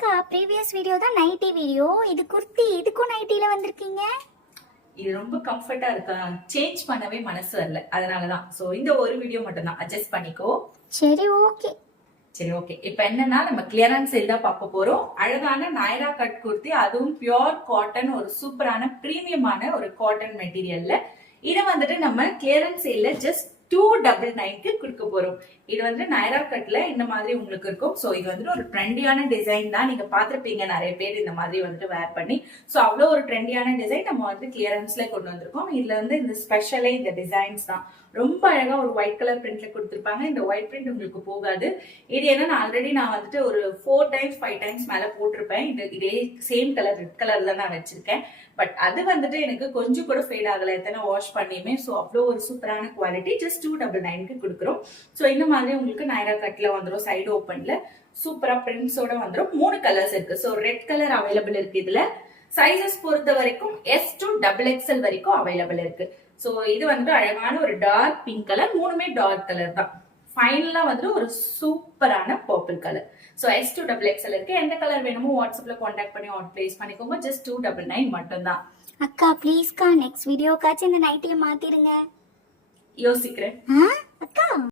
என்னக்கா previous video தான் nightie video, இது குர்த்தி, இதுக்கும் நைட்டில வந்திருக்கீங்க. இது ரொம்ப கம்ஃபர்ட்டா இருக்கா, சேஞ்ச் பண்ணவே மனசு வரல, அதனாலதான். சோ இந்த ஒரு வீடியோ மட்டும் தான், அட்ஜஸ்ட் பண்ணிக்கோ. சரி ஓகே. சரி ஓகே. இப்போ என்னன்னா நம்ம கிளியரன்ஸ் சேல் தான் பார்க்க போறோம். அழகான நைரா கட் குர்த்தி, அதுவும் பியோர் காட்டன், ஒரு சூப்பரான பிரீமியமான ஒரு காட்டன் மெட்டீரியல்ல இதை வந்துட்டு நம்ம கிளியரன்ஸ் சேல்ல ஜஸ்ட் 299க்கு கொடுக்க போறோம். இது வந்து நைரா கட்ல இந்த மாதிரி உங்களுக்கு இருக்கும். சோ இது வந்துட்டு ஒரு ட்ரெண்டியான டிசைன் தான், நீங்க பாத்திருப்பீங்க நிறைய பேர் இந்த மாதிரி வந்துட்டு வேர் பண்ணி. சோ அவ்வளவு ஒரு ட்ரெண்டியான டிசைன் நம்ம வந்து கிளியரன்ஸ்ல கொண்டு வந்திருக்கோம். இதுல வந்து இந்த ஸ்பெஷலே இந்த டிசைன்ஸ் தான். ரொம்ப அழகா ஒரு ஒயிட் கலர் பிரிண்ட்ல கொடுத்திருப்பாங்க. இந்த ஒயிட் பிரிண்ட் உங்களுக்கு போகாது. இது என்ன ஆல்ரெடி நான் வந்துட்டு ஒரு 4 டைம்ஸ் 5 டைம்ஸ் மேல போட்டிருப்பேன். இதே சேம் கலர் ரெட் கலர் தான் நான் வச்சிருக்கேன். பட் அது வந்துட்டு எனக்கு கொஞ்சம் கூட ஃபேட் ஆகல, எத்தனை வாஷ் பண்ணியுமே. ஸோ அவ்வளோ ஒரு சூப்பரான குவாலிட்டி, ஜஸ்ட் 299க்கு கொடுக்குறோம். ஸோ இந்த மாதிரி உங்களுக்கு நைரா கட்ல வந்துடும். சைடு ஓப்பன்ல சூப்பரா பிரிண்ட்ஸோட வந்துடும். 3 கலர்ஸ் இருக்கு. ஸோ ரெட் கலர் அவைலபிள் இருக்கு. இதுல சைசஸ் பொறுத்த வரைக்கும் S to XXL வரைக்கும் அவைலபிள் இருக்கு. ஸோ இது வந்துட்டு அழகான ஒரு டார்க் பிங்க் கலர், மூணுமே டார்க் கலர் தான். ஃபைனலா வந்துட்டு ஒரு சூப்பரான purple colour. So S to XXL இருக்கு. எந்த கலர் வேணுமோ வாட்ஸ்அப்ல கான்டாக்ட் பண்ணி ஆர்டர் பிளேஸ் பண்ணிக்கோங்க. ஜஸ்ட் 299 மட்டும் தான். அக்கா ப்ளீஸ்க்கா நெக்ஸ்ட் வீடியோக்காச்சும் இந்த நைட்டியை மாத்திருங்க. யோசிக்கிறேன் அக்கா.